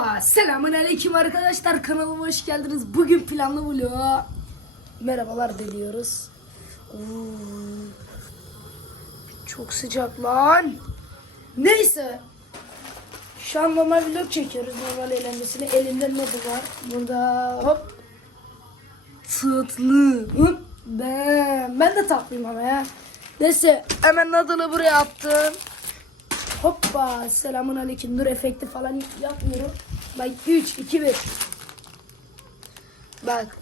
Hoppa! Selamun arkadaşlar kanalıma hoş geldiniz. Bugün planlı vlog. Merhabalar diliyoruz. Çok sıcak lan. Neyse. Şu an normal vlog çekiyoruz. Normal eğlenmesini. Elimde nasıl var? Burada hop. Tatlı. Hop. Ben, ben de tatlıyım ama ya. Neyse hemen nadını buraya attım. Hoppa selamun aleyküm. Dur efekti falan yapmıyorum. Bak 3, 2, 1. Bak.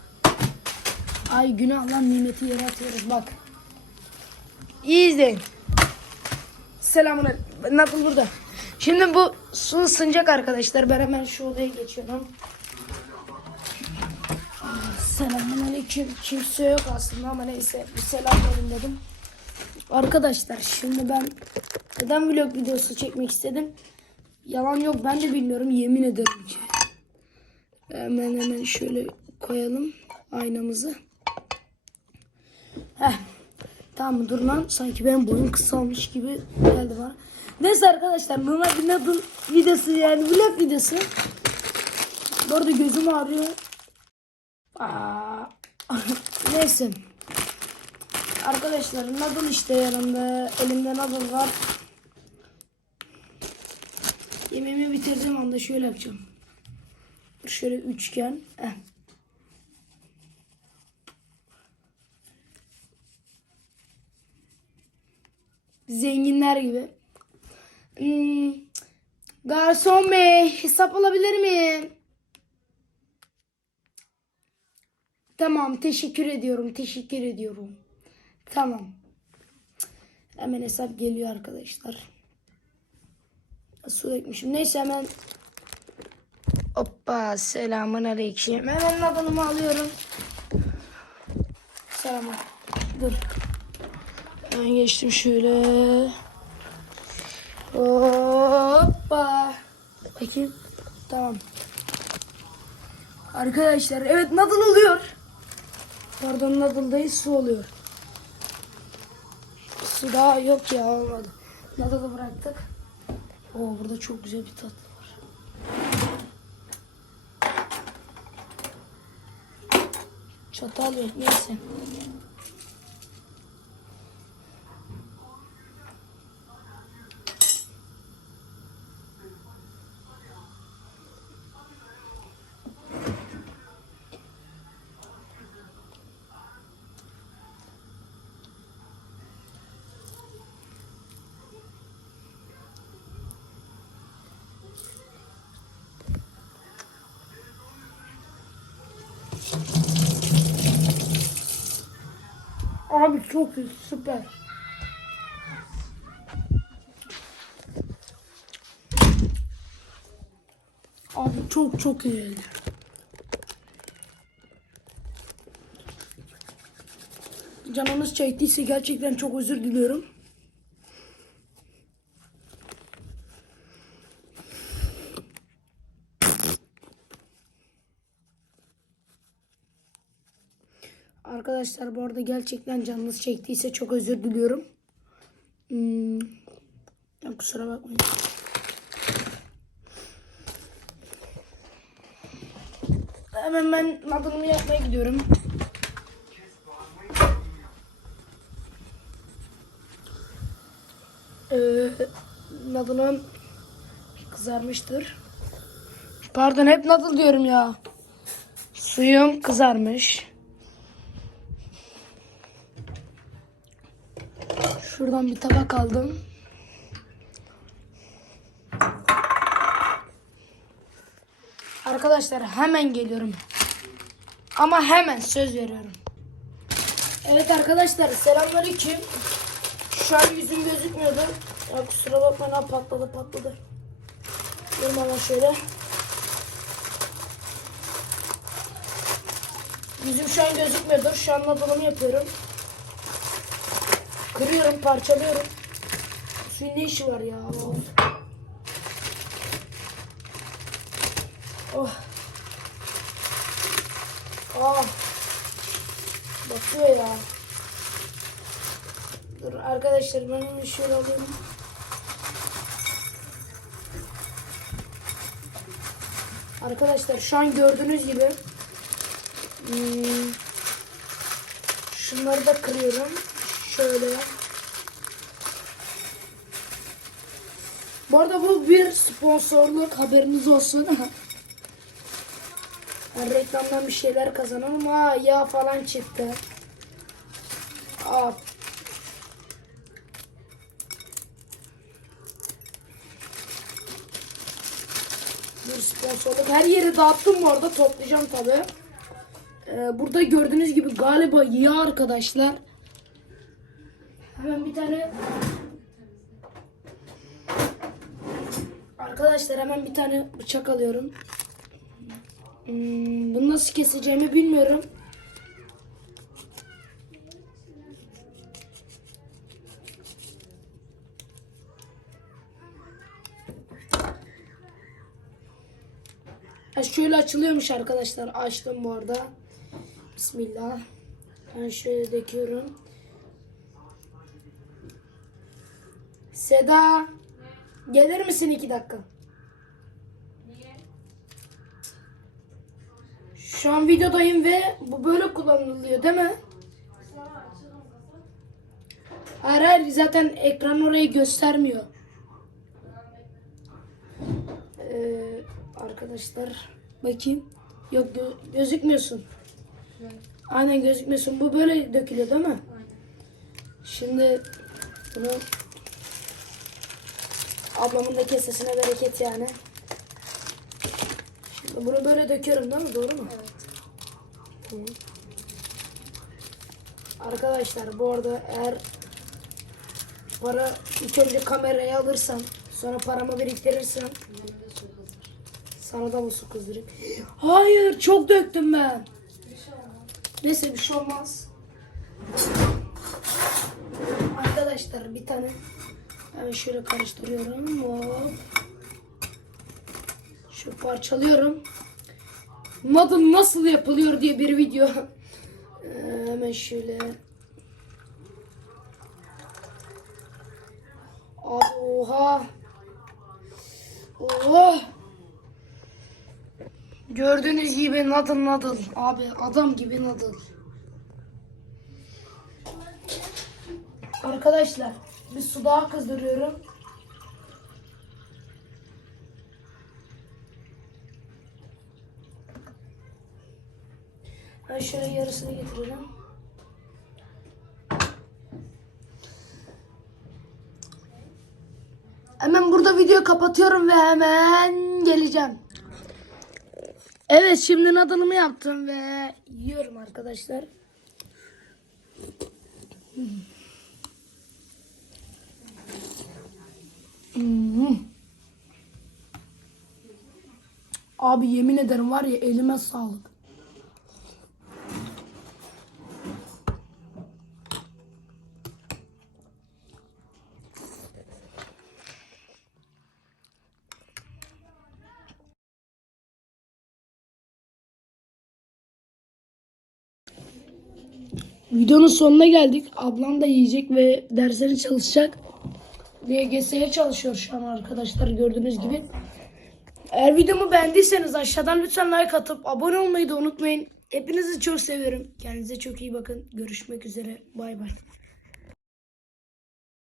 Ay günah lan nimeti yere atıyoruz bak. İyi izleyin. Selamun aleyküm. Nakıl burada. Şimdi bu su ısınacak arkadaşlar. Ben hemen şu odaya geçiyorum. Selamun aleyküm. Kimse yok aslında ama neyse. Bir selam verin dedim. Arkadaşlar şimdi ben neden vlog videosu çekmek istedim? Yalan yok ben de bilmiyorum yemin ederim ki. Hemen hemen şöyle koyalım aynamızı. Heh. Tamam dur lan sanki benim boyum kısalmış gibi geldi bana. Neyse arkadaşlar normal bir noodle videosu yani vlog videosu. Bu arada gözüm ağrıyor. Aa. Neyse. Arkadaşlar noodle işte yanımda. Elimde noodle var. Yemeğimi bitirdiğim anda şöyle yapacağım. Şöyle üçgen. Eh. Zenginler gibi. Hmm. Garson bey hesap alabilir miyim? Tamam teşekkür ediyorum teşekkür ediyorum. Tamam. Hemen hesap geliyor arkadaşlar. Su ekmişim. Neyse hemen Hoppa selamun aleyküm. Hemen adımı alıyorum. Selam. Dur. Ben geçtim şöyle. Hoppa. Bakayım. Tamam. Arkadaşlar evet nadıl oluyor. Pardon nadıldayız su oluyor. Su daha yok ya olmadı. Nadalı bıraktık. Oo burada çok güzel bir tatlı var. Çatal yok neyse. Abi çok iyi süper. Abi çok çok iyi. Canınız çektiyse gerçekten çok özür diliyorum. Arkadaşlar bu arada gerçekten canınız çektiyse çok özür diliyorum. Hmm, kusura bakmayın. Hemen ben nadılımı yapmaya gidiyorum. Ee, nadılım kızarmıştır. Pardon hep nadıl diyorum ya. Suyum kızarmış. Şuradan bir tabak aldım. Arkadaşlar hemen geliyorum. Ama hemen söz veriyorum. Evet arkadaşlar selamünaleyküm. Şu an yüzüm gözükmüyordu. Ya kusura bakmayın ha patladı patladı. Dur şöyle. Yüzüm şu an gözükmüyordur. Şu an yapıyorum. Kırıyorum, parçalıyorum. Suyun ne işi var ya? Oh. Ah. Batıyor ya. Dur arkadaşlar ben onu şöyle alayım. Arkadaşlar şu an gördüğünüz gibi hmm, şunları da kırıyorum. Şöyle. Bu arada bu bir sponsorluk haberiniz olsun. Yani reklamdan bir şeyler kazanalım. Aa yağ falan çıktı. Aa. Bir sponsorluk. Her yere dağıttım bu arada. Toplayacağım tabi. Ee, burada gördüğünüz gibi galiba yağ arkadaşlar. Hemen bir tane Arkadaşlar hemen bir tane bıçak alıyorum. Hmm, bunu nasıl keseceğimi bilmiyorum. Şöyle açılıyormuş arkadaşlar. Açtım bu arada. Bismillah. Ben şöyle döküyorum. Seda. Gelir misin iki dakika? Şu an videodayım ve bu böyle kullanılıyor değil mi? Hayır hayır zaten ekran orayı göstermiyor. Ee, arkadaşlar bakayım. Yok gö- gözükmüyorsun. Aynen gözükmüyorsun. Bu böyle dökülüyor değil mi? Şimdi bunu ablamın da kesesine bereket yani. Şimdi bunu böyle döküyorum değil mi? Doğru mu? Evet. Arkadaşlar bu arada eğer para ilk önce kamerayı alırsam sonra paramı biriktirirsem sana da bu su kızdırayım. Hayır çok döktüm ben. Neyse bir şey olmaz. Arkadaşlar bir tane ben şöyle karıştırıyorum. Hop. Şu parçalıyorum. Noodle nasıl yapılıyor diye bir video. Ee, hemen şöyle. Abi oha. Oha. Gördüğünüz gibi noodle noodle. Abi adam gibi noodle. Arkadaşlar bir su daha kızdırıyorum. Ben şöyle yarısını getirelim. Hemen burada videoyu kapatıyorum ve hemen geleceğim. Evet şimdi nadalımı yaptım ve yiyorum arkadaşlar. Hmm. Abi yemin ederim var ya elime sağlık. Videonun sonuna geldik. Ablam da yiyecek ve dersleri çalışacak. DGS'ye çalışıyor şu an arkadaşlar gördüğünüz gibi. Eğer videomu beğendiyseniz aşağıdan lütfen like atıp abone olmayı da unutmayın. Hepinizi çok seviyorum. Kendinize çok iyi bakın. Görüşmek üzere. Bay bay.